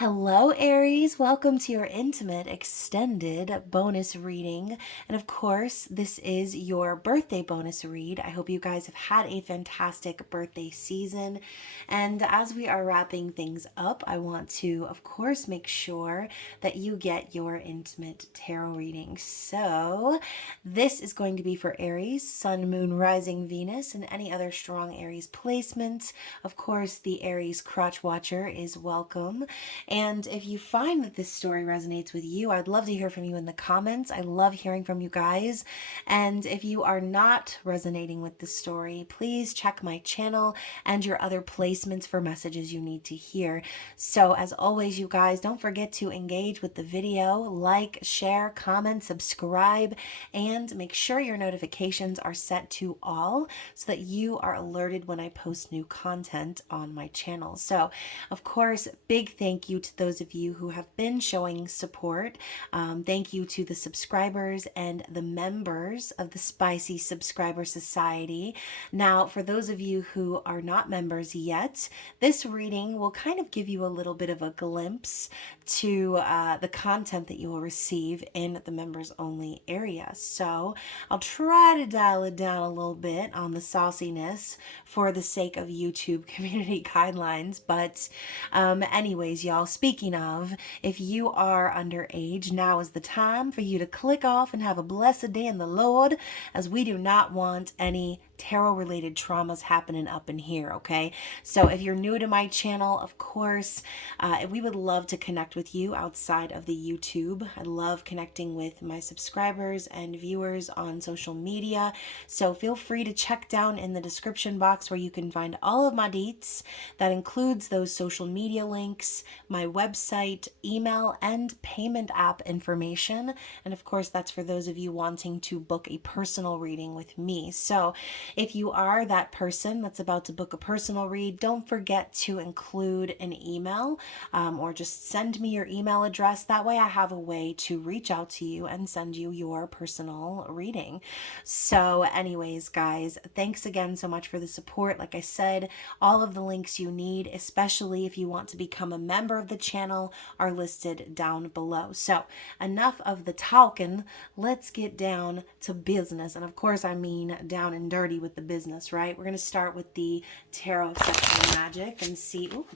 Hello, Aries. Welcome to your intimate extended bonus reading. And of course, this is your birthday bonus read. I hope you guys have had a fantastic birthday season. And as we are wrapping things up, I want to, of course, make sure that you get your intimate tarot reading. So, this is going to be for Aries, Sun, Moon, Rising, Venus, and any other strong Aries placements. Of course, the Aries crotch watcher is welcome. And if you find that this story resonates with you, I'd love to hear from you in the comments. I love hearing from you guys. And if you are not resonating with this story, please check my channel and your other placements for messages you need to hear. So as always, you guys, don't forget to engage with the video, like, share, comment, subscribe, and make sure your notifications are set to all so that you are alerted when I post new content on my channel. So, of course, big thank you to those of you who have been showing support. Thank you to the subscribers and the members of the Spicy Subscriber Society. Now, for those of you who are not members yet, this reading will kind of give you a little bit of a glimpse to the content that you will receive in the members only area. So I'll try to dial it down a little bit on the sauciness for the sake of YouTube community guidelines. But anyways, y'all, speaking of, if you are underage, now is the time for you to click off and have a blessed day in the Lord, as we do not want any tarot related traumas happening up in here. Okay, so if you're new to my channel, of course, we would love to connect with you outside of the YouTube. I love connecting with my subscribers and viewers on social media, so feel free to check down in the description box where you can find all of my deets. That includes those social media links, my website, email, and payment app information. And of course, that's for those of you wanting to book a personal reading with me. So if you are that person that's about to book a personal read, don't forget to include an email or just send me your email address. That way I have a way to reach out to you and send you your personal reading. So anyways, guys, thanks again so much for the support. Like I said, all of the links you need, especially if you want to become a member of the channel, are listed down below. So enough of the talking, let's get down to business. And of course, I mean down and dirty with the business, right? We're going to start with the tarot sexual magic and see, ooh,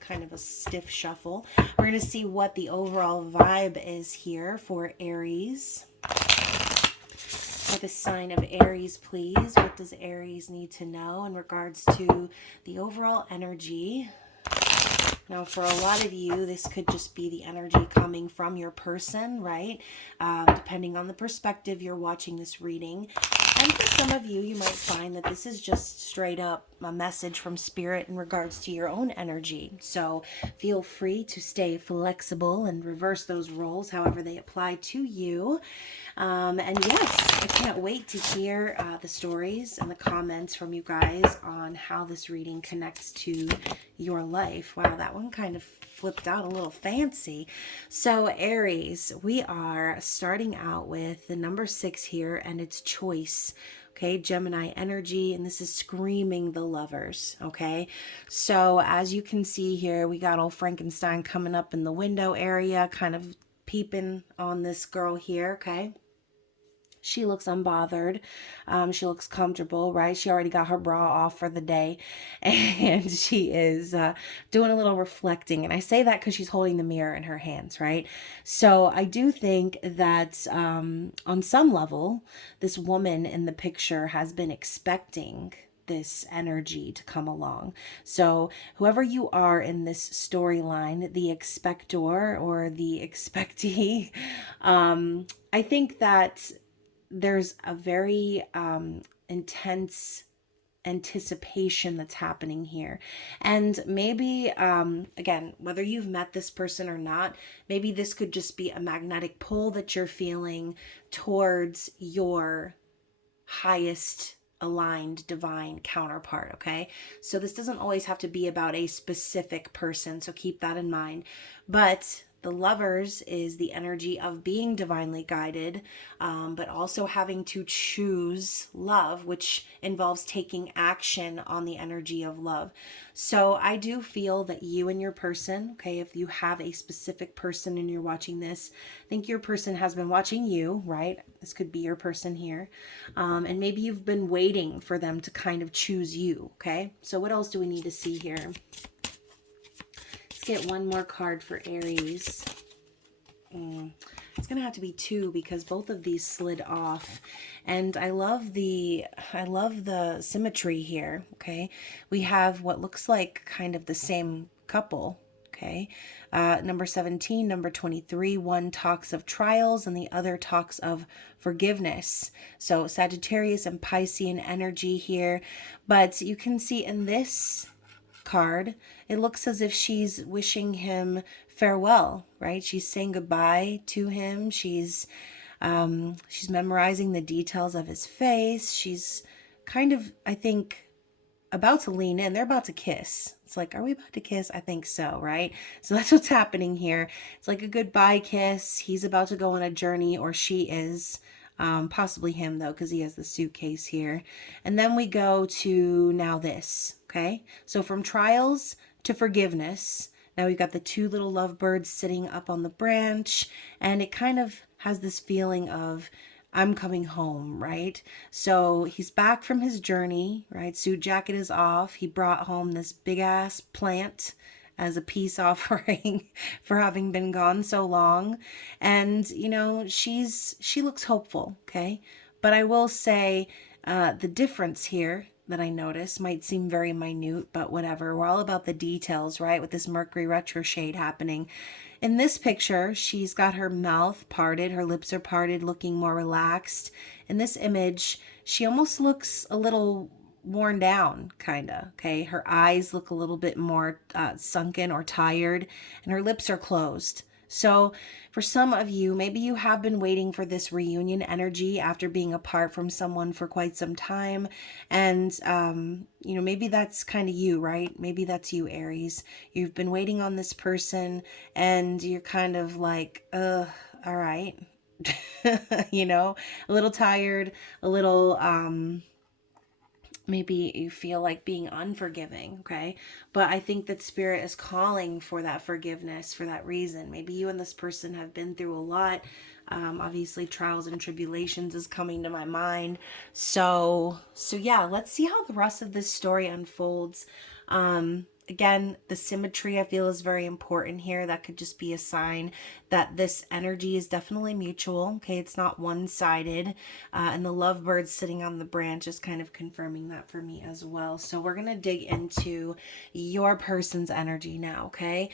kind of a stiff shuffle. We're going to see what the overall vibe is here for Aries. For the sign of Aries, please. What does Aries need to know in regards to the overall energy? Now, for a lot of you, this could just be the energy coming from your person, right? Depending on the perspective you're watching this reading. And for some of you, you might find that this is just straight up a message from spirit in regards to your own energy. So feel free to stay flexible and reverse those roles however they apply to you. And yes, I can't wait to hear the stories and the comments from you guys on how this reading connects to your life. Wow, that one kind of flipped out a little fancy. So Aries, we are starting out with the number 6 here, and it's choice. Okay, Gemini energy, and this is screaming the lovers. Okay, so as you can see here, we got old Frankenstein coming up in the window area, kind of peeping on this girl here. Okay, she looks unbothered. She looks comfortable, right? She already got her bra off for the day, and she is doing a little reflecting. And I say that because she's holding the mirror in her hands, right? So I do think that on some level, this woman in the picture has been expecting this energy to come along. So whoever you are in this storyline, the expector or the expectee, I think that there's a very intense anticipation that's happening here. And maybe, again, whether you've met this person or not, maybe this could just be a magnetic pull that you're feeling towards your highest aligned divine counterpart. Okay, so this doesn't always have to be about a specific person, so keep that in mind. But the Lovers is the energy of being divinely guided, but also having to choose love, which involves taking action on the energy of love. So I do feel that you and your person, okay, if you have a specific person and you're watching this, I think your person has been watching you, right? This could be your person here. And maybe you've been waiting for them to kind of choose you, okay? So what else do we need to see here? Let's get one more card for Aries. It's gonna have to be two because both of these slid off, and I love the symmetry here. Okay, we have what looks like kind of the same couple. Okay, number 17, number 23, one talks of trials and the other talks of forgiveness. So Sagittarius and Piscean energy here, but you can see in this card, it looks as if she's wishing him farewell, right? She's saying goodbye to him. She's memorizing the details of his face. She's kind of, I think, about to lean in. They're about to kiss. It's like, are we about to kiss? I think so, right? So that's what's happening here. It's like a goodbye kiss. He's about to go on a journey, or she is. Possibly him though, because he has the suitcase here. And then we go to now this, okay? So from trials to forgiveness. Now we've got the two little lovebirds sitting up on the branch, and it kind of has this feeling of, I'm coming home, right? So he's back from his journey, right? Suit jacket is off. He brought home this big ass plant as a peace offering for having been gone so long. And, you know, she looks hopeful, okay? But I will say the difference here that I notice might seem very minute, but whatever. We're all about the details, right? With this Mercury retrograde happening. In this picture, she's got her mouth parted, her lips are parted, looking more relaxed. In this image, she almost looks a little worn down, kind of, okay? Her eyes look a little bit more sunken or tired, and her lips are closed. So for some of you, maybe you have been waiting for this reunion energy after being apart from someone for quite some time. And, you know, maybe that's kind of you, right? Maybe that's you, Aries. You've been waiting on this person and you're kind of like, all right. You know, a little tired, a little, maybe you feel like being unforgiving, okay? But I think that Spirit is calling for that forgiveness for that reason. Maybe you and this person have been through a lot. Obviously, trials and tribulations is coming to my mind. So yeah, let's see how the rest of this story unfolds. Again, the symmetry I feel is very important here. That could just be a sign that this energy is definitely mutual. Okay, it's not one-sided. And the lovebird sitting on the branch is kind of confirming that for me as well. So we're going to dig into your person's energy now, okay?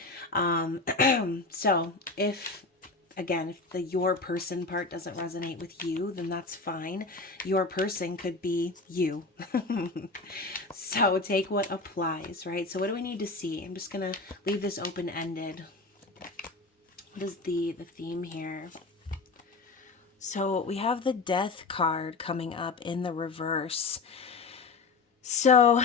So if the your person part doesn't resonate with you, then that's fine. Your person could be you. So take what applies, right? So what do we need to see? I'm just going to leave this open-ended. What is the theme here? So we have the Death card coming up in the reverse. So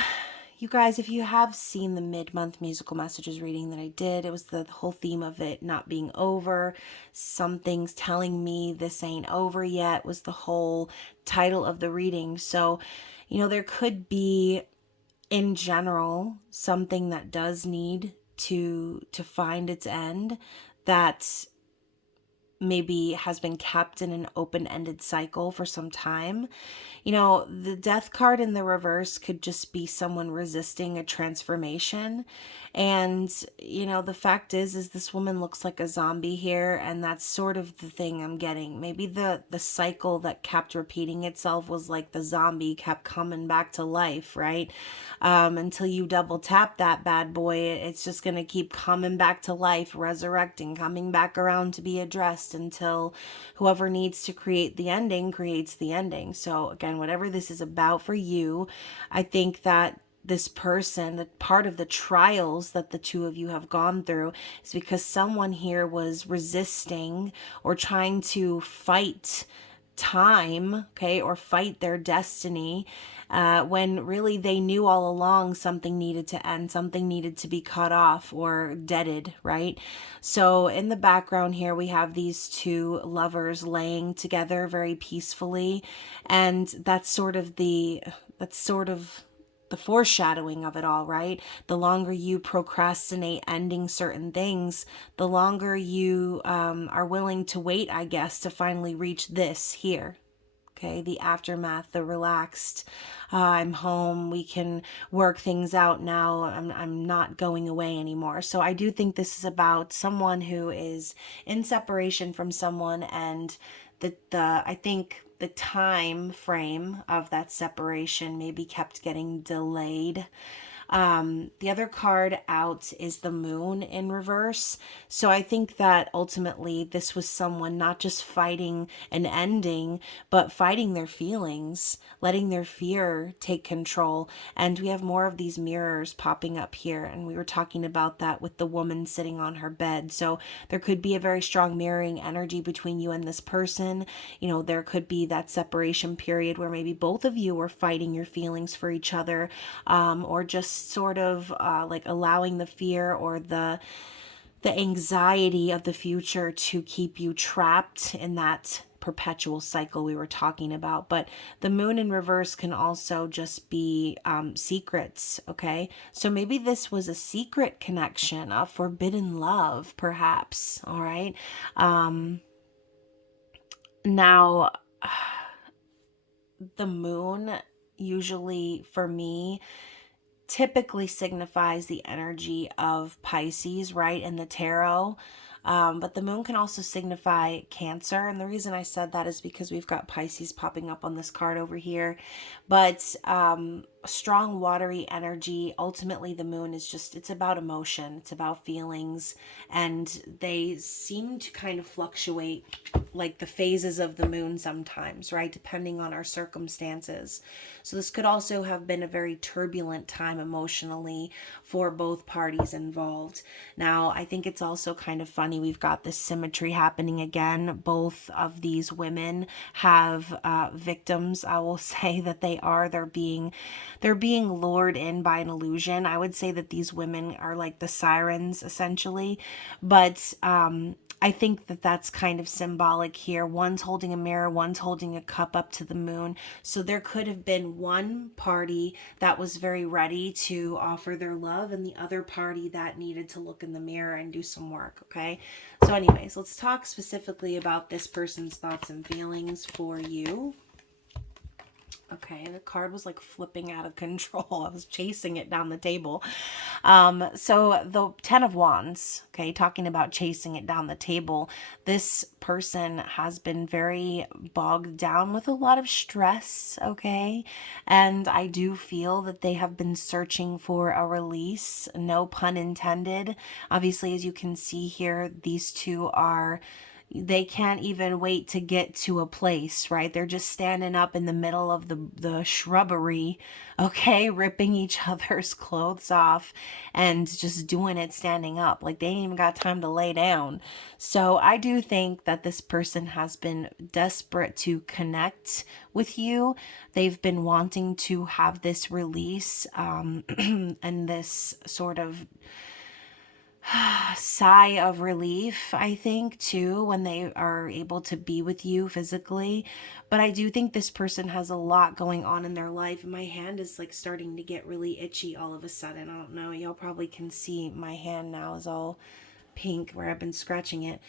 you guys, if you have seen the mid-month musical messages reading that I did, it was the whole theme of it not being over. Something's telling me this ain't over yet was the whole title of the reading. So, you know, there could be, in general, something that does need to find its end that maybe has been kept in an open-ended cycle for some time. You know, the Death card in the reverse could just be someone resisting a transformation. And, you know, the fact is this woman looks like a zombie here, and that's sort of the thing I'm getting. Maybe the cycle that kept repeating itself was like the zombie kept coming back to life, right? Until you double tap that bad boy, it's just going to keep coming back to life, resurrecting, coming back around to be addressed until whoever needs to create the ending creates the ending. So again, whatever this is about for you, I think that this person, that part of the trials that the two of you have gone through is because someone here was resisting or trying to fight time, okay, or fight their destiny, when really they knew all along something needed to end, something needed to be cut off or deaded, right? So in the background here, we have these two lovers laying together very peacefully, and that's sort of the foreshadowing of it all, right? The longer you procrastinate ending certain things, the longer you are willing to wait, I guess, to finally reach this here. Okay, the aftermath, the relaxed, I'm home, we can work things out now, I'm not going away anymore. So I do think this is about someone who is in separation from someone, and I think the time frame of that separation maybe kept getting delayed. The other card out is the moon in reverse. So I think that ultimately this was someone not just fighting an ending, but fighting their feelings, letting their fear take control. And we have more of these mirrors popping up here. And we were talking about that with the woman sitting on her bed. So there could be a very strong mirroring energy between you and this person. You know, there could be that separation period where maybe both of you were fighting your feelings for each other, or just sort of like allowing the fear or the anxiety of the future to keep you trapped in that perpetual cycle we were talking about. But the moon in reverse can also just be secrets, okay? So maybe this was a secret connection, a forbidden love, perhaps, all right? Now, the moon usually for me typically signifies the energy of Pisces, right, in the tarot. But the moon can also signify Cancer. And the reason I said that is because we've got Pisces popping up on this card over here. But strong, watery energy. Ultimately, the moon is just, it's about emotion, it's about feelings. And they seem to kind of fluctuate like the phases of the moon sometimes, right? Depending on our circumstances. So this could also have been a very turbulent time emotionally for both parties involved. Now, I think it's also kind of funny. We've got this symmetry happening again. Both of these women have victims. I will say that they're being lured in by an illusion. I would say that these women are like the sirens essentially, but I think that that's kind of symbolic here. One's holding a mirror, one's holding a cup up to the moon. So there could have been one party that was very ready to offer their love and the other party that needed to look in the mirror and do some work, okay? So anyways, let's talk specifically about this person's thoughts and feelings for you. Okay, the card was like flipping out of control. I was chasing it down the table. So the 10 of Wands, okay, talking about chasing it down the table, this person has been very bogged down with a lot of stress, okay? And I do feel that they have been searching for a release, no pun intended. Obviously, as you can see here, these two are, they can't even wait to get to a place, right? They're just standing up in the middle of the shrubbery, okay, ripping each other's clothes off and just doing it standing up. Like they ain't even got time to lay down. So I do think that this person has been desperate to connect with you. They've been wanting to have this release, and this sort of sigh of relief, I think, too, when they are able to be with you physically. But I do think this person has a lot going on in their life. My hand is like starting to get really itchy all of a sudden. I don't know. Y'all probably can see my hand now is all pink where I've been scratching it.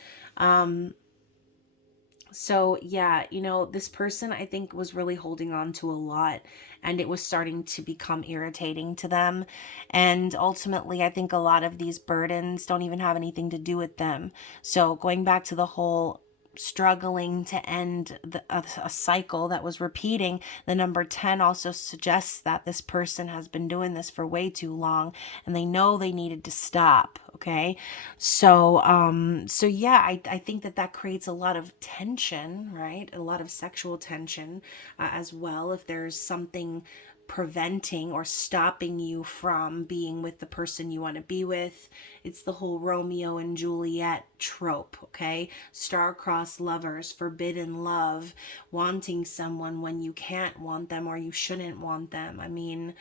So yeah, you know, this person I think was really holding on to a lot, and it was starting to become irritating to them. And ultimately, I think a lot of these burdens don't even have anything to do with them. So going back to the whole struggling to end a cycle that was repeating, the number 10 also suggests that this person has been doing this for way too long and they know they needed to stop, okay? So yeah, I think that that creates a lot of tension, right? A lot of sexual tension, as well, if there's something preventing or stopping you from being with the person you want to be with. It's the whole Romeo and Juliet trope, okay? Star-crossed lovers, forbidden love, wanting someone when you can't want them or you shouldn't want them. I mean,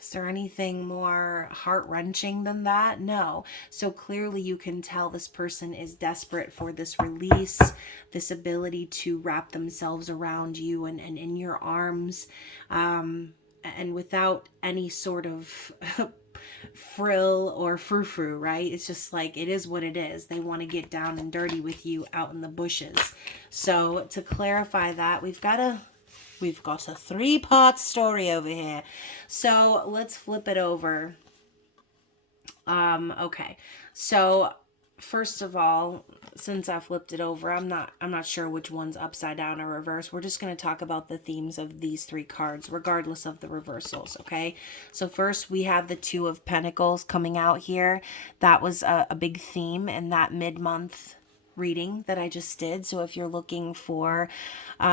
is there anything more heart-wrenching than that? No. So clearly you can tell this person is desperate for this release, this ability to wrap themselves around you and in your arms, and without any sort of frill or frou-frou, right? It's just like, it is what it is. They want to get down and dirty with you out in the bushes. So to clarify that, we've got a 3-part story over here. So let's flip it over. Okay. So first of all, since I flipped it over, I'm not sure which one's upside down or reverse. We're just going to talk about the themes of these 3 cards, regardless of the reversals, okay? So first, we have the 2 of Pentacles coming out here. That was a big theme in that mid-month reading that I just did. So if you're looking for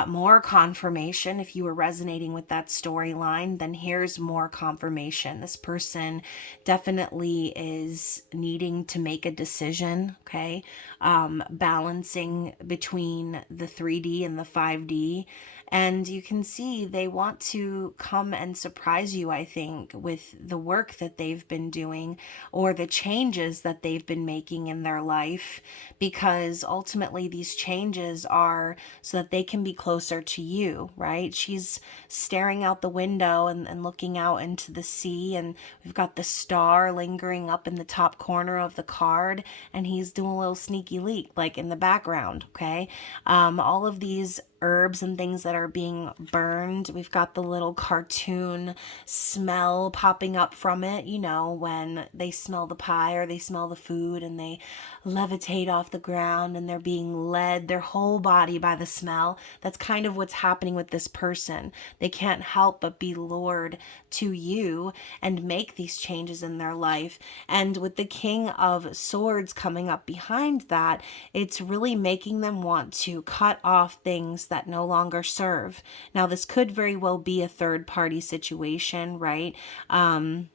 more confirmation, if you were resonating with that storyline, then here's more confirmation. This person definitely is needing to make a decision, okay? Balancing between the 3D and the 5D. And you can see they want to come and surprise you, I think, with the work that they've been doing or the changes that they've been making in their life, because ultimately these changes are so that they can be closer to you, right? She's staring out the window and looking out into the sea, and we've got the star lingering up in the top corner of the card, and he's doing a little sneaky leak like in the background, okay? All of these herbs and things that are being burned. We've got the little cartoon smell popping up from it, you know, when they smell the pie or they smell the food and they levitate off the ground and they're being led their whole body by the smell. That's kind of what's happening with this person. They can't help but be lured to you and make these changes in their life. And with the King of Swords coming up behind that, it's really making them want to cut off things that no longer serve. Now, this could very well be a third-party situation, right? I'm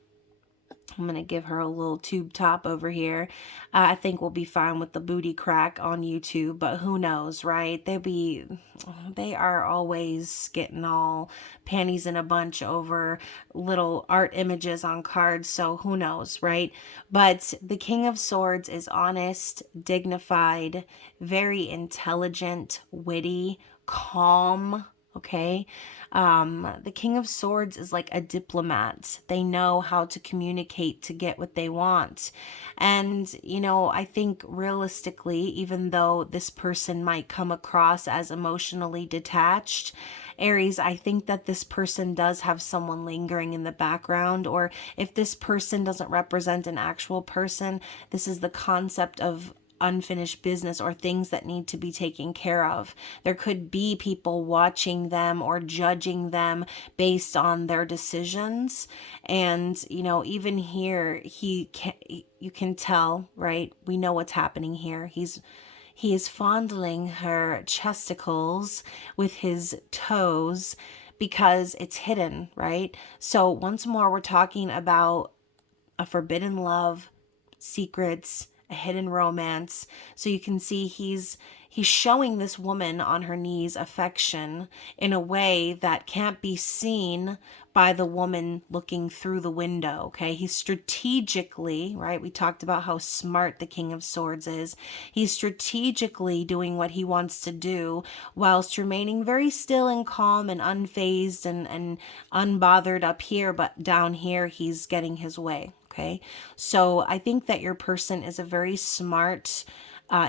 going to give her a little tube top over here. I think we'll be fine with the booty crack on YouTube, but who knows, right? They are always getting all panties in a bunch over little art images on cards, so who knows, right? But the King of Swords is honest, dignified, very intelligent, witty, calm, okay? The King of Swords is like a diplomat. They know how to communicate to get what they want. And, you know, I think realistically, even though this person might come across as emotionally detached, Aries, I think that this person does have someone lingering in the background, or if this person doesn't represent an actual person, this is the concept of unfinished business or things that need to be taken care of. There could be people watching them or judging them based on their decisions. And, you know, even here, you can tell, right? We know what's happening here. He is fondling her chesticles with his toes because it's hidden, right? So once more, we're talking about a forbidden love, secrets, a hidden romance. So you can see he's showing this woman on her knees affection in a way that can't be seen by the woman looking through the window, okay? He's strategically, right? We talked about how smart the King of Swords is. He's strategically doing what he wants to do whilst remaining very still and calm and unfazed and unbothered up here, but down here he's getting his way. Okay, so I think that your person is a very smart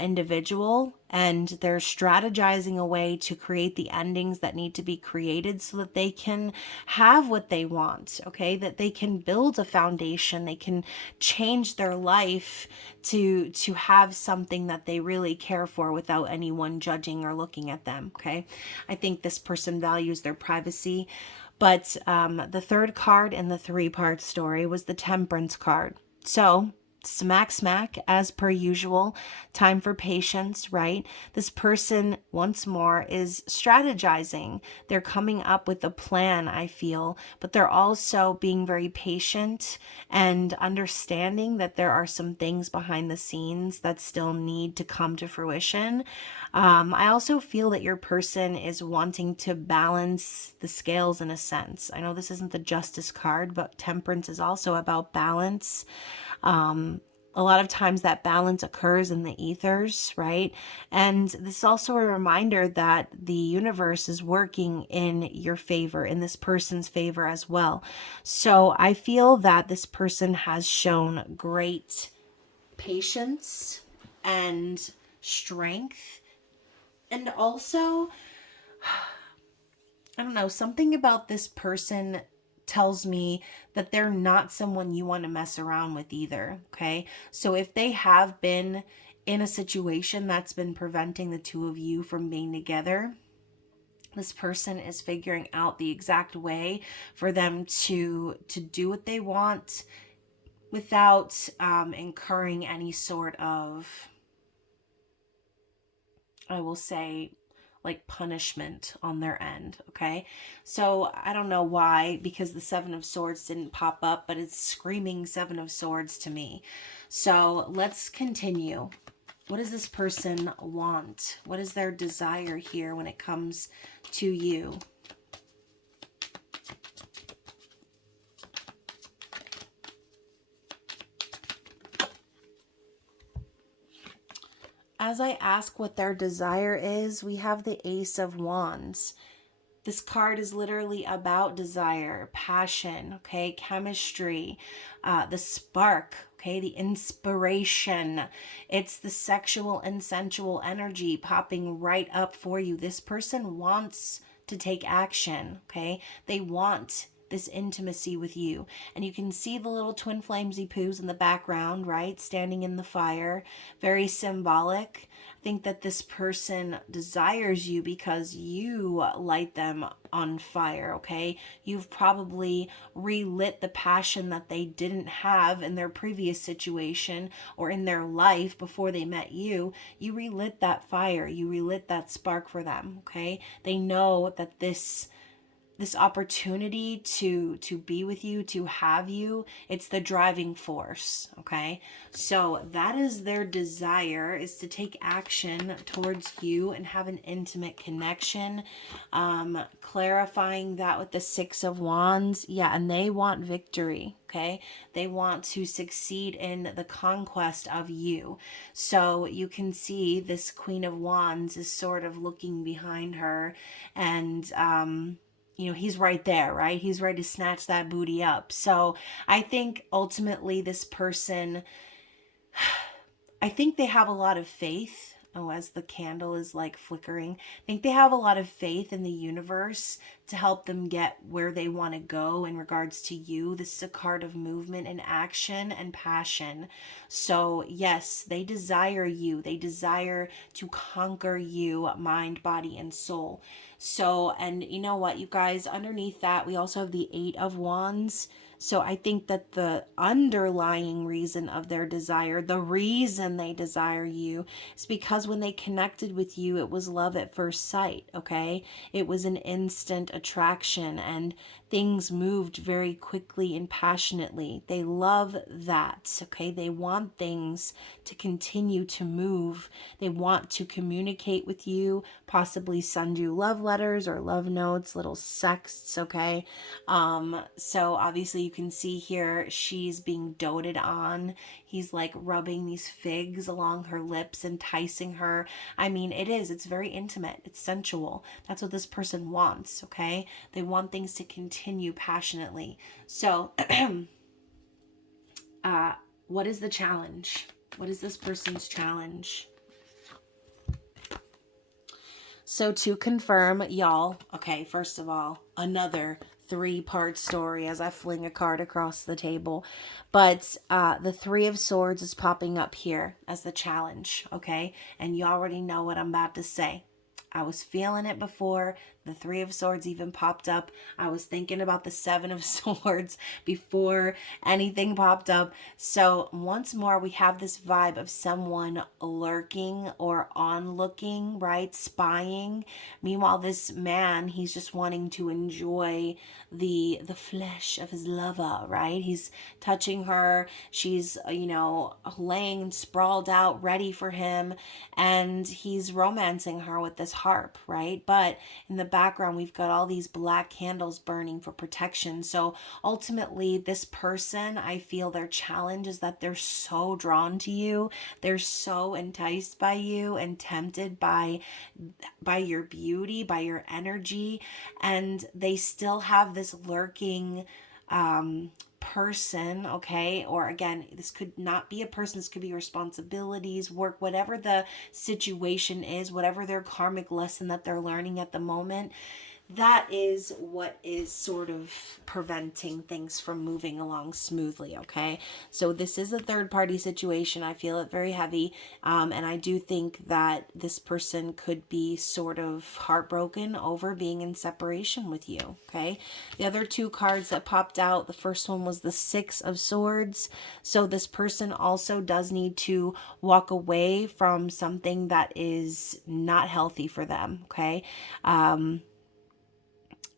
individual, and they're strategizing a way to create the endings that need to be created so that they can have what they want, okay? That they can build a foundation, they can change their life to have something that they really care for without anyone judging or looking at them, okay? I think this person values their privacy. But the third card in the 3-part story was the Temperance card. So smack as per usual. Time for patience, right? This person, once more, is strategizing. They're coming up with a plan, I feel, but they're also being very patient and understanding that there are some things behind the scenes that still need to come to fruition. I also feel that your person is wanting to balance the scales in a sense. I know this isn't the Justice card, but Temperance is also about balance. A lot of times that balance occurs in the ethers, right? And this is also a reminder that the universe is working in your favor, in this person's favor as well. So I feel that this person has shown great patience and strength. And also, I don't know, something about this person tells me that they're not someone you want to mess around with either, okay? So if they have been in a situation that's been preventing the two of you from being together, this person is figuring out the exact way for them to do what they want without incurring any sort of, I will say, like punishment on their end, okay? So I don't know why, because the Seven of Swords didn't pop up, but it's screaming Seven of Swords to me. So let's continue. What does this person want? What is their desire here when it comes to you? As I ask what their desire is, we have the Ace of Wands. This card is literally about desire, passion, okay, chemistry, the spark, okay, the inspiration. It's the sexual and sensual energy popping right up for you. This person wants to take action, okay? They want this intimacy with you. And you can see the little twin flamesy poos in the background, right? Standing in the fire. Very symbolic. I think that this person desires you because you light them on fire, okay? You've probably relit the passion that they didn't have in their previous situation or in their life before they met you. You relit that fire. You relit that spark for them, okay? They know that this opportunity to be with you, to have you, it's the driving force, okay? So that is their desire, is to take action towards you and have an intimate connection. Clarifying that with the Six of Wands, yeah, and they want victory, okay? They want to succeed in the conquest of you. So you can see this Queen of Wands is sort of looking behind her, and he's right there, right? He's ready to snatch that booty up. So I think ultimately this person, I think they have a lot of faith. Oh, as the candle is like flickering, I think they have a lot of faith in the universe to help them get where they want to go in regards to you. This is a card of movement and action and passion. So yes, they desire you. They desire to conquer you, mind, body, and soul. So, and you know what, you guys, underneath that, we also have the Eight of Wands. So I think that the underlying reason of their desire, the reason they desire you, is because when they connected with you, it was love at first sight, okay? It was an instant attraction and things moved very quickly and passionately. They love that, okay? They want things to continue to move. They want to communicate with you, possibly send you love letters or love notes, little sexts, okay? So obviously you can see here she's being doted on. He's like rubbing these figs along her lips, enticing her. I mean, it's very intimate. It's sensual. That's what this person wants, okay? They want things to continue passionately. So, what is the challenge? What is this person's challenge? So to confirm, y'all, okay, first of all, another 3-part story as I fling a card across the table. But the Three of Swords is popping up here as the challenge, okay? And you already know what I'm about to say. I was feeling it before the Three of Swords even popped up. I was thinking about the Seven of Swords before anything popped up. So once more, we have this vibe of someone lurking or onlooking, right? Spying. Meanwhile, this man, he's just wanting to enjoy the flesh of his lover, right? He's touching her. She's, laying sprawled out, ready for him, and he's romancing her with this harp, right? But in the background, we've got all these black candles burning for protection. So ultimately, this person, I feel their challenge is that they're so drawn to you. They're so enticed by you and tempted by your beauty, by your energy, and they still have this lurking person, okay? Or again, this could not be a person, this could be responsibilities, work, whatever the situation is, whatever their karmic lesson that they're learning at the moment. That is what is sort of preventing things from moving along smoothly, okay? So this is a third party situation. I feel it very heavy. And I do think that this person could be sort of heartbroken over being in separation with you, okay? The other two cards that popped out, the first one was the Six of Swords. So this person also does need to walk away from something that is not healthy for them, okay?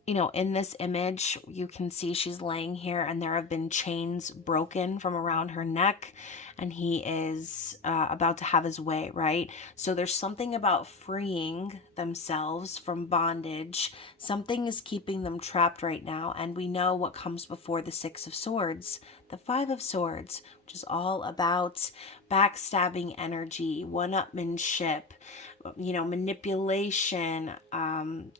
In this image, you can see she's laying here and there have been chains broken from around her neck, and he is about to have his way, right? So there's something about freeing themselves from bondage. Something is keeping them trapped right now, and we know what comes before the Six of Swords. The Five of Swords, which is all about backstabbing energy, one-upmanship, manipulation,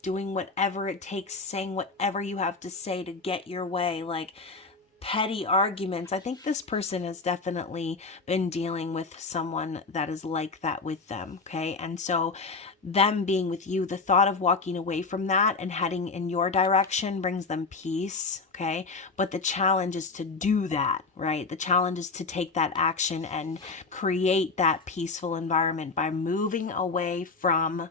doing whatever it takes, saying whatever you have to say to get your way, like petty arguments. I think this person has definitely been dealing with someone that is like that with them, okay? And so them being with you, the thought of walking away from that and heading in your direction brings them peace, okay? But the challenge is to do that, right? The challenge is to take that action and create that peaceful environment by moving away from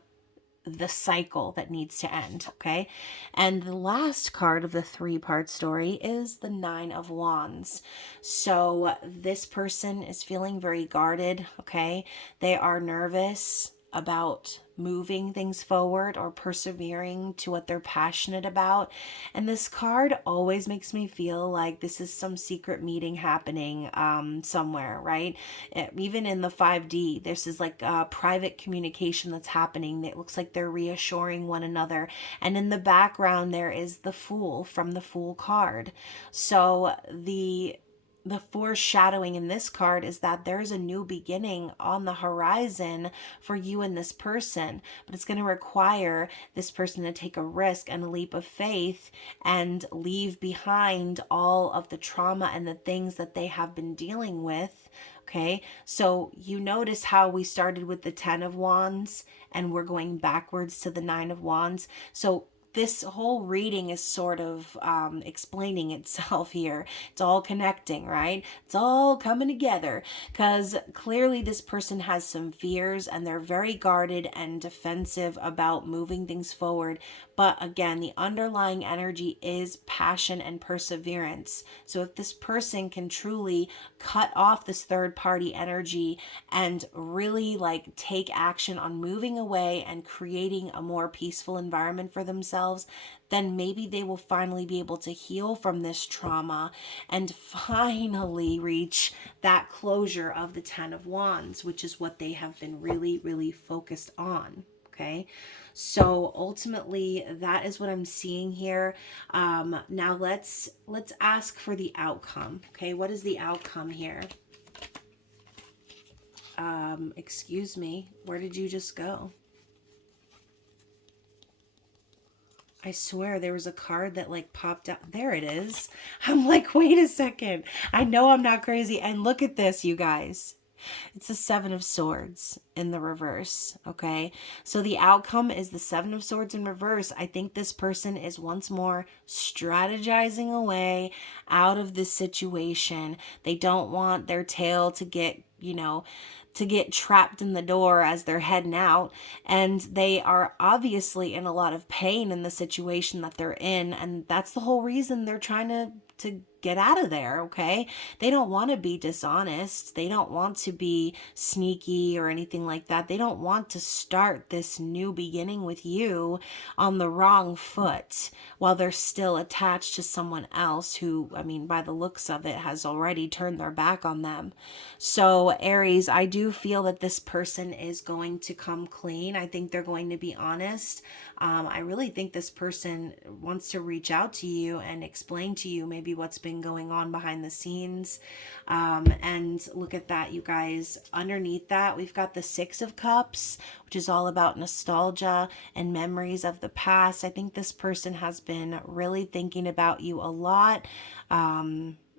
the cycle that needs to end, okay? And the last card of the three-part story is the Nine of Wands. So this person is feeling very guarded, okay? They are nervous about moving things forward or persevering to what they're passionate about. And this card always makes me feel like this is some secret meeting happening somewhere, right? Even in the 5D, this is like private communication that's happening. It looks like they're reassuring one another. And in the background, there is the Fool from the Fool card. So the foreshadowing in this card is that there's a new beginning on the horizon for you and this person, but it's going to require this person to take a risk and a leap of faith and leave behind all of the trauma and the things that they have been dealing with. Okay, so you notice how we started with the Ten of Wands and we're going backwards to the Nine of Wands. So this whole reading is sort of explaining itself here. It's all connecting, right? It's all coming together because clearly this person has some fears and they're very guarded and defensive about moving things forward. But again, the underlying energy is passion and perseverance. So if this person can truly cut off this third party energy and really like take action on moving away and creating a more peaceful environment for themselves, then maybe they will finally be able to heal from this trauma and finally reach that closure of the Ten of Wands, which is what they have been really, really focused on. Okay, so ultimately that is what I'm seeing here. Now let's ask for the outcome. Okay, what is the outcome here? Excuse me, where did you just go? I swear there was a card that like popped out. There it is. I'm like, wait a second. I know I'm not crazy. And look at this, you guys. It's the Seven of Swords in the reverse, okay? So the outcome is the Seven of Swords in reverse. I think this person is once more strategizing a way out of this situation. They don't want their tail to get, to get trapped in the door as they're heading out, and they are obviously in a lot of pain in the situation that they're in, and that's the whole reason they're trying to get out of there. Okay, they don't want to be dishonest, they don't want to be sneaky or anything like that. They don't want to start this new beginning with you on the wrong foot while they're still attached to someone else who, I mean, by the looks of it, has already turned their back on them. So Aries, I do feel that this person is going to come clean. I think they're going to be honest. I really think this person wants to reach out to you and explain to you maybe what's been going on behind the scenes. And look at that, you guys. Underneath that, we've got the Six of Cups, which is all about nostalgia and memories of the past. I think this person has been really thinking about you a lot.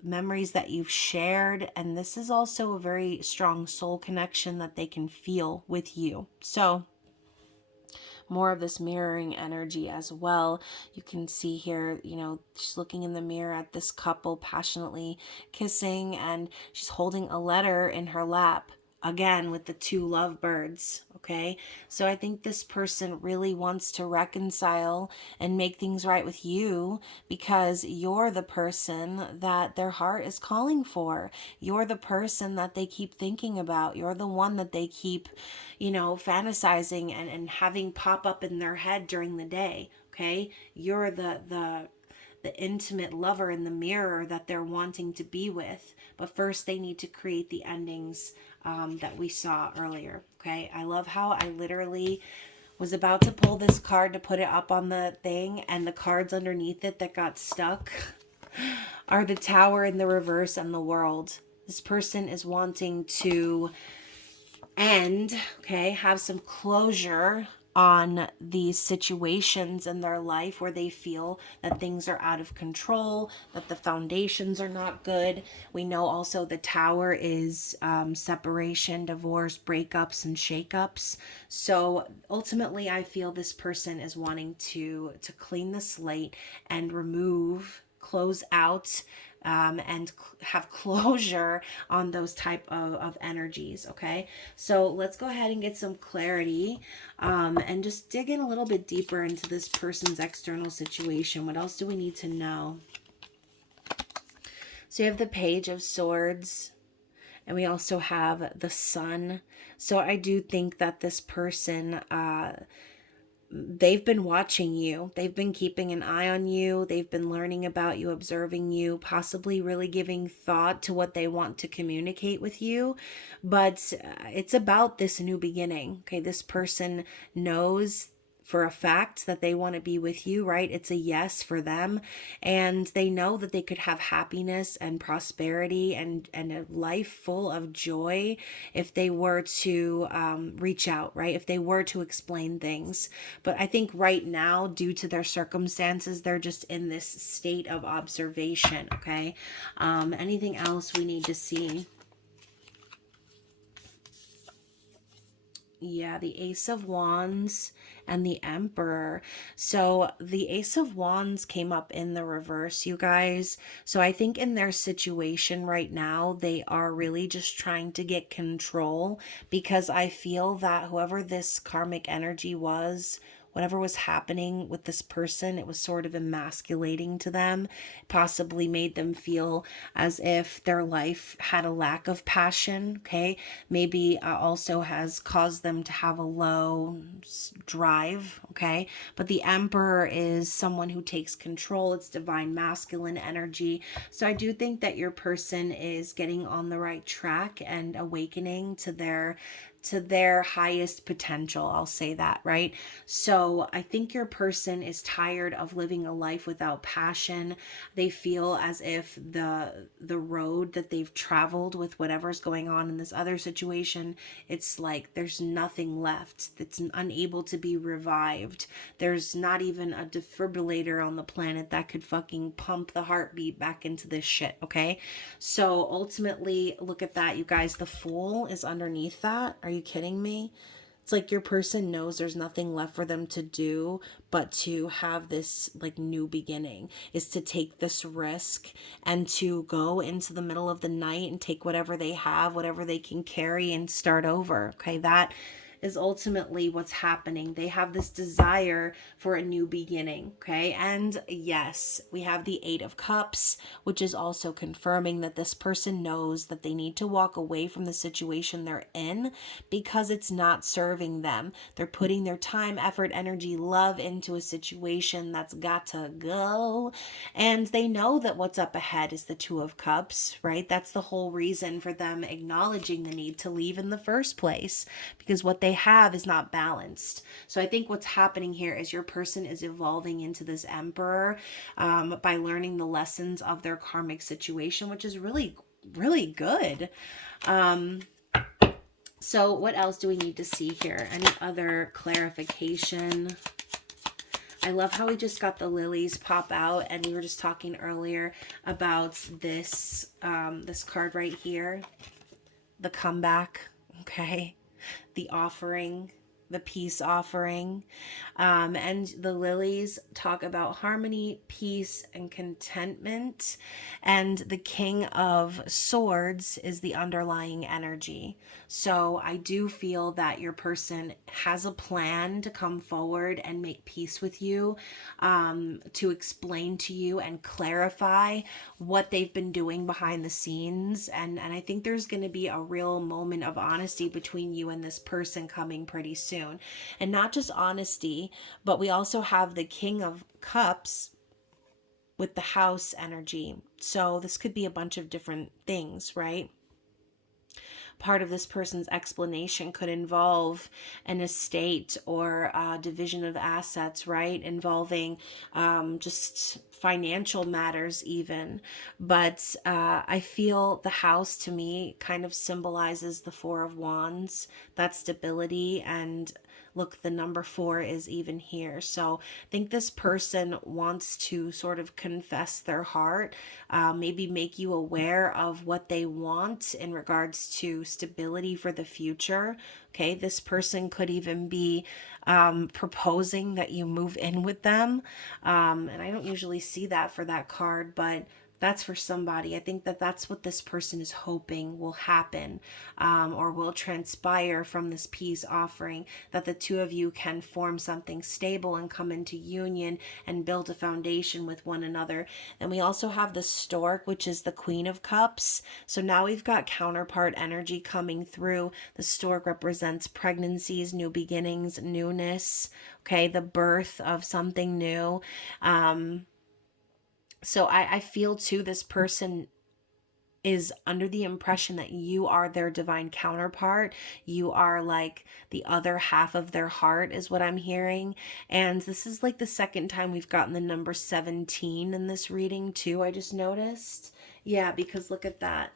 Memories that you've shared, and this is also a very strong soul connection that they can feel with you. So more of this mirroring energy as well. You can see here, you know, she's looking in the mirror at this couple passionately kissing, and she's holding a letter in her lap. Again, with the two lovebirds, okay? So I think this person really wants to reconcile and make things right with you because you're the person that their heart is calling for. You're the person that they keep thinking about. You're the one that they keep, you know, fantasizing and having pop up in their head during the day, okay? You're the intimate lover in the mirror that they're wanting to be with. But first, they need to create the endings that we saw earlier. Okay, I love how I literally was about to pull this card to put it up on the thing, and the cards underneath it that got stuck are the Tower in the reverse and the World. This person is wanting to end, okay, have some closure on these situations in their life where they feel that things are out of control, that the foundations are not good. We know also the Tower is separation, divorce, breakups, and shakeups. So ultimately, I feel this person is wanting to clean the slate and remove, close out, and have closure on those type of energies. Okay, so let's go ahead and get some clarity and just dig in a little bit deeper into this person's external situation. What else do we need to know? So you have the Page of Swords, and we also have the Sun. So I do think that this person, they've been watching you. They've been keeping an eye on you. They've been learning about you, observing you, possibly really giving thought to what they want to communicate with you. But it's about this new beginning. Okay, this person knows for a fact that they want to be with you, right? It's a yes for them. And they know that they could have happiness and prosperity and a life full of joy if they were to reach out, right? If they were to explain things. But I think right now, due to their circumstances, they're just in this state of observation, okay? Anything else we need to see? Yeah, the Ace of Wands and the Emperor. So the Ace of Wands came up in the reverse, you guys. So I think in their situation right now, they are really just trying to get control, because I feel that whoever this karmic energy was, whatever was happening with this person, it was sort of emasculating to them, possibly made them feel as if their life had a lack of passion, okay? Maybe also has caused them to have a low drive, okay? But the Emperor is someone who takes control. It's divine masculine energy. So I do think that your person is getting on the right track and awakening to their highest potential. I'll say that, right? So I think your person is tired of living a life without passion. They feel as if the road that they've traveled with whatever's going on in this other situation, it's like there's nothing left. It's unable to be revived. There's not even a defibrillator on the planet that could fucking pump the heartbeat back into this shit, okay? So ultimately, look at that, you guys. The Fool is underneath that. Are you kidding me? It's like your person knows there's nothing left for them to do but to have this like new beginning, is to take this risk and to go into the middle of the night and take whatever they have, whatever they can carry, and start over. Okay, that is ultimately what's happening. They have this desire for a new beginning, okay? And yes, we have the Eight of Cups, which is also confirming that this person knows that they need to walk away from the situation they're in because it's not serving them. They're putting their time, effort, energy, love into a situation that's got to go. And they know that what's up ahead is the Two of Cups, right? That's the whole reason for them acknowledging the need to leave in the first place, because what they have is not balanced. So I think what's happening here is your person is evolving into this emperor by learning the lessons of their karmic situation, which is really, really good. So what else do we need to see here? Any other clarification? I love how we just got the lilies pop out, and we were just talking earlier about this this card right here, the comeback, okay? The offering, the peace offering. And the lilies talk about harmony, peace, and contentment. And the King of Swords is the underlying energy. So I do feel that your person has a plan to come forward and make peace with you, to explain to you and clarify what they've been doing behind the scenes. And I think there's going to be a real moment of honesty between you and this person coming pretty soon. And not just honesty, but we also have the King of Cups with the house energy. So this could be a bunch of different things, right? Part of this person's explanation could involve an estate or a division of assets, right? Involving just financial matters even. But I feel the house to me kind of symbolizes the Four of Wands, that stability. And look, the number 4 is even here. So I think this person wants to sort of confess their heart, maybe make you aware of what they want in regards to stability for the future. Okay, this person could even be proposing that you move in with them. And I don't usually see that for that card, but that's for somebody. I think that that's what this person is hoping will happen, or will transpire from this peace offering, that the two of you can form something stable and come into union and build a foundation with one another. And we also have the Stork, which is the Queen of Cups. So now we've got counterpart energy coming through. The Stork represents pregnancies, new beginnings, newness, okay, the birth of something new. So I feel too, this person is under the impression that you are their divine counterpart. You are like the other half of their heart, is what I'm hearing. And this is like the second time we've gotten the number 17 in this reading too, I just noticed. Yeah, because look at that.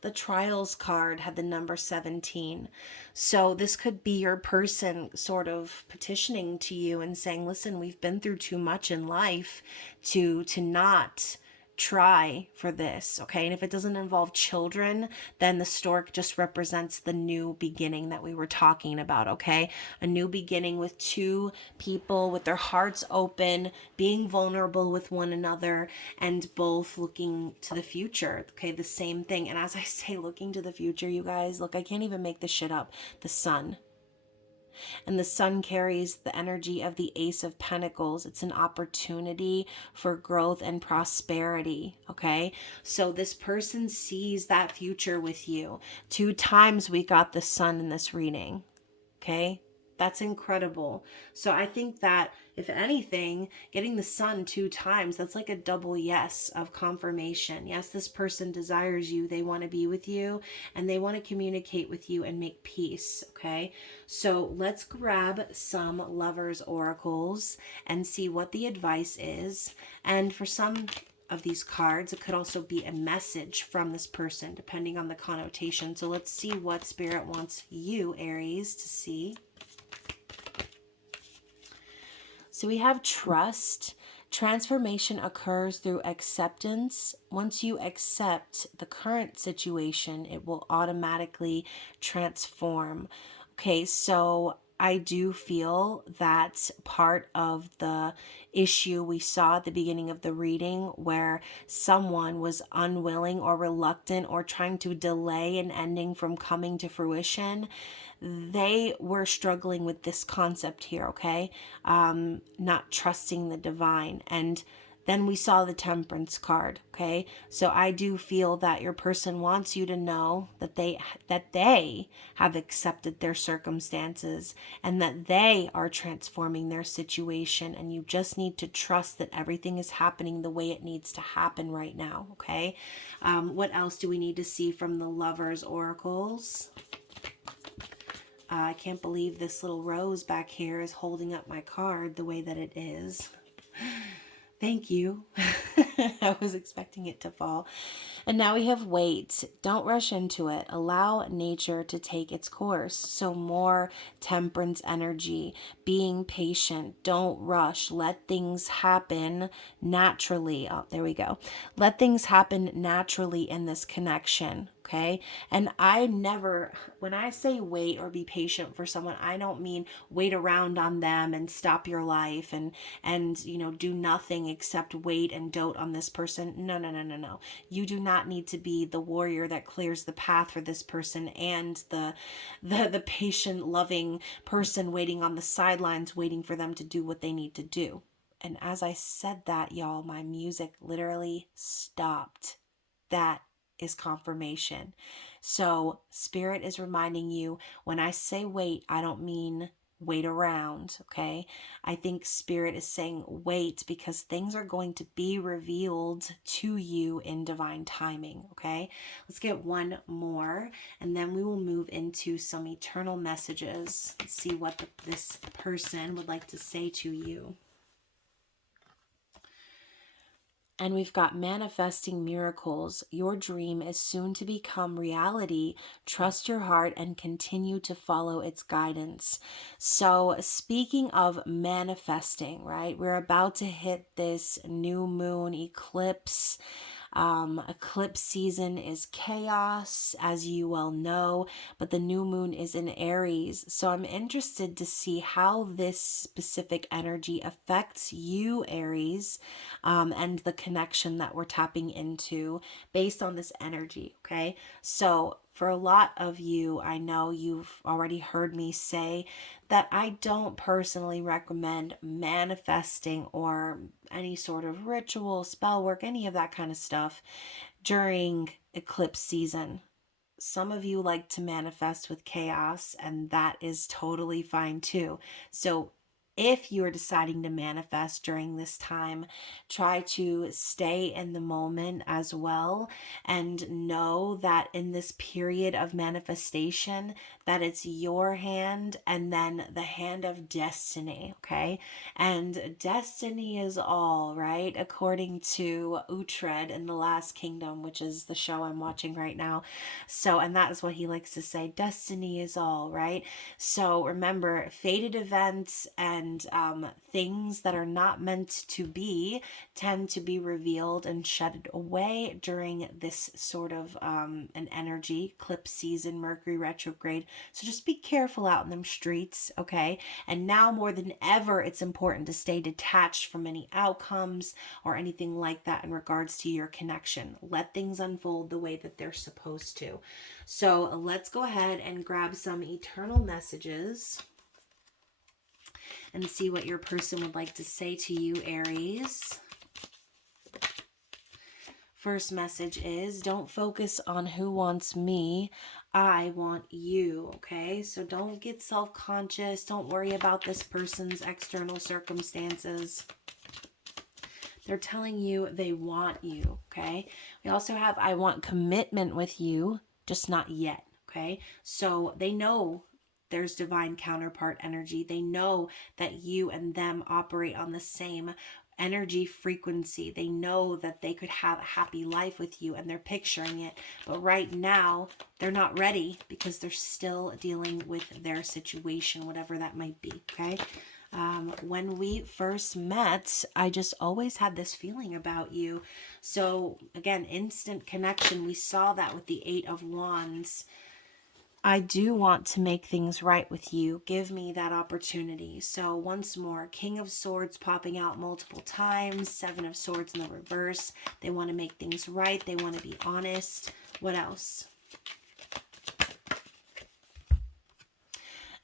The Trials card had the number 17. So this could be your person sort of petitioning to you and saying, listen, we've been through too much in life to not try for this, okay? And if it doesn't involve children, then the stork just represents the new beginning that we were talking about, okay? A new beginning with two people with their hearts open, being vulnerable with one another, and both looking to the future, okay? The same thing. And as I say, looking to the future, you guys, look, I can't even make this shit up. The sun. And the sun carries the energy of the Ace of Pentacles. It's an opportunity for growth and prosperity, okay? So this person sees that future with you. 2 times we got the sun in this reading, okay? That's incredible. So I think that, if anything, getting the sun 2 times, that's like a double yes of confirmation. Yes, this person desires you. They want to be with you, and they want to communicate with you and make peace, okay? So let's grab some lovers oracles and see what the advice is. And for some of these cards, it could also be a message from this person, depending on the connotation. So let's see what Spirit wants you, Aries, to see. So we have trust. Transformation occurs through acceptance. Once you accept the current situation, it will automatically transform. Okay, so I do feel that part of the issue we saw at the beginning of the reading, where someone was unwilling or reluctant or trying to delay an ending from coming to fruition, they were struggling with this concept here, okay? Not trusting the divine. And then we saw the Temperance card, okay? So I do feel that your person wants you to know that they have accepted their circumstances and that they are transforming their situation, and you just need to trust that everything is happening the way it needs to happen right now, okay? What else do we need to see from the Lovers oracles? I can't believe this little rose back here is holding up my card the way that it is. Thank you. I was expecting it to fall. And now we have wait. Don't rush into it. Allow nature to take its course. So more temperance energy, being patient. Don't rush. Let things happen naturally. Oh, there we go. Let things happen naturally in this connection. Okay. And I never, when I say wait or be patient for someone, I don't mean wait around on them and stop your life and do nothing except wait and dote on this person. No, no, no, no, no. You do not need to be the warrior that clears the path for this person and the patient, loving person waiting on the sidelines, waiting for them to do what they need to do. And as I said that, y'all, my music literally stopped. That is confirmation. So Spirit is reminding you, when I say wait, I don't mean wait around, okay? I think Spirit is saying wait because things are going to be revealed to you in divine timing, okay? Let's get one more, and then we will move into some eternal messages. Let's see what this person would like to say to you. And we've got manifesting miracles. Your dream is soon to become reality. Trust your heart and continue to follow its guidance. So speaking of manifesting, right? We're about to hit this new moon eclipse. Eclipse season is chaos, as you well know, but the new moon is in Aries. So I'm interested to see how this specific energy affects you, Aries, and the connection that we're tapping into based on this energy, okay? So for a lot of you, I know you've already heard me say that I don't personally recommend manifesting or any sort of ritual, spell work, any of that kind of stuff during eclipse season. Some of you like to manifest with chaos, and that is totally fine too. So if you are deciding to manifest during this time, try to stay in the moment as well, and know that in this period of manifestation, that it's your hand and then the hand of destiny, okay? And destiny is all, right? According to Uhtred in The Last Kingdom, which is the show I'm watching right now. So, and that is what he likes to say, destiny is all, right? So remember, fated events and things that are not meant to be tend to be revealed and shedded away during this sort of an energy, eclipse season, Mercury retrograde. So just be careful out in them streets, okay? And now more than ever, it's important to stay detached from any outcomes or anything like that in regards to your connection. Let things unfold the way that they're supposed to. So let's go ahead and grab some eternal messages and see what your person would like to say to you, Aries. First message is, don't focus on who wants me. I want you, okay? So don't get self-conscious. Don't worry about this person's external circumstances. They're telling you they want you, okay? We also have, I want commitment with you, just not yet, okay? So they know there's divine counterpart energy. They know that you and them operate on the same energy frequency. They know that they could have a happy life with you, and they're picturing it. But right now, they're not ready because they're still dealing with their situation, whatever that might be, okay? When we first met, I just always had this feeling about you. So again, instant connection. We saw that with the 8 of Wands. I do want to make things right with you. Give me that opportunity. So once more, King of Swords popping out multiple times, Seven of Swords in the reverse. They want to make things right. They want to be honest. What else?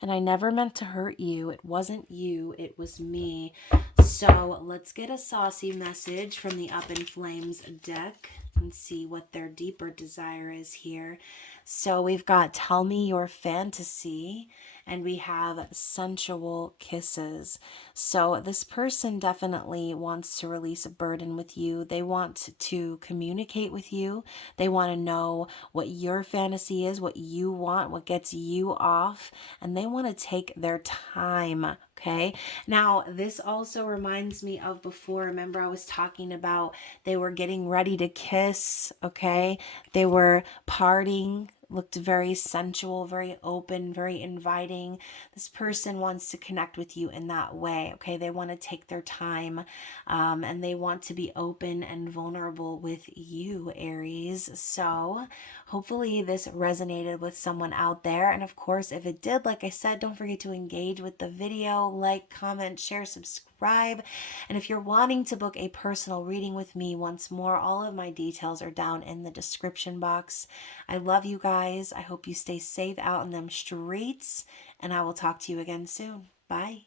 And I never meant to hurt you. It wasn't you. It was me. So let's get a saucy message from the Up in Flames deck and see what their deeper desire is here. So we've got Tell Me Your Fantasy, and we have Sensual Kisses. So this person definitely wants to release a burden with you. They want to communicate with you. They want to know what your fantasy is, what you want, what gets you off, and they want to take their time. Okay. Now, this also reminds me of before. Remember, I was talking about they were getting ready to kiss. Okay. They were partying, looked very sensual, very open, very inviting. This person wants to connect with you in that way. Okay. They want to take their time, and they want to be open and vulnerable with you, Aries. So hopefully this resonated with someone out there. And of course, if it did, like I said, don't forget to engage with the video, like, comment, share, subscribe. And if you're wanting to book a personal reading with me, once more, all of my details are down in the description box. I love you guys. I hope you stay safe out in them streets, and I will talk to you again soon. Bye.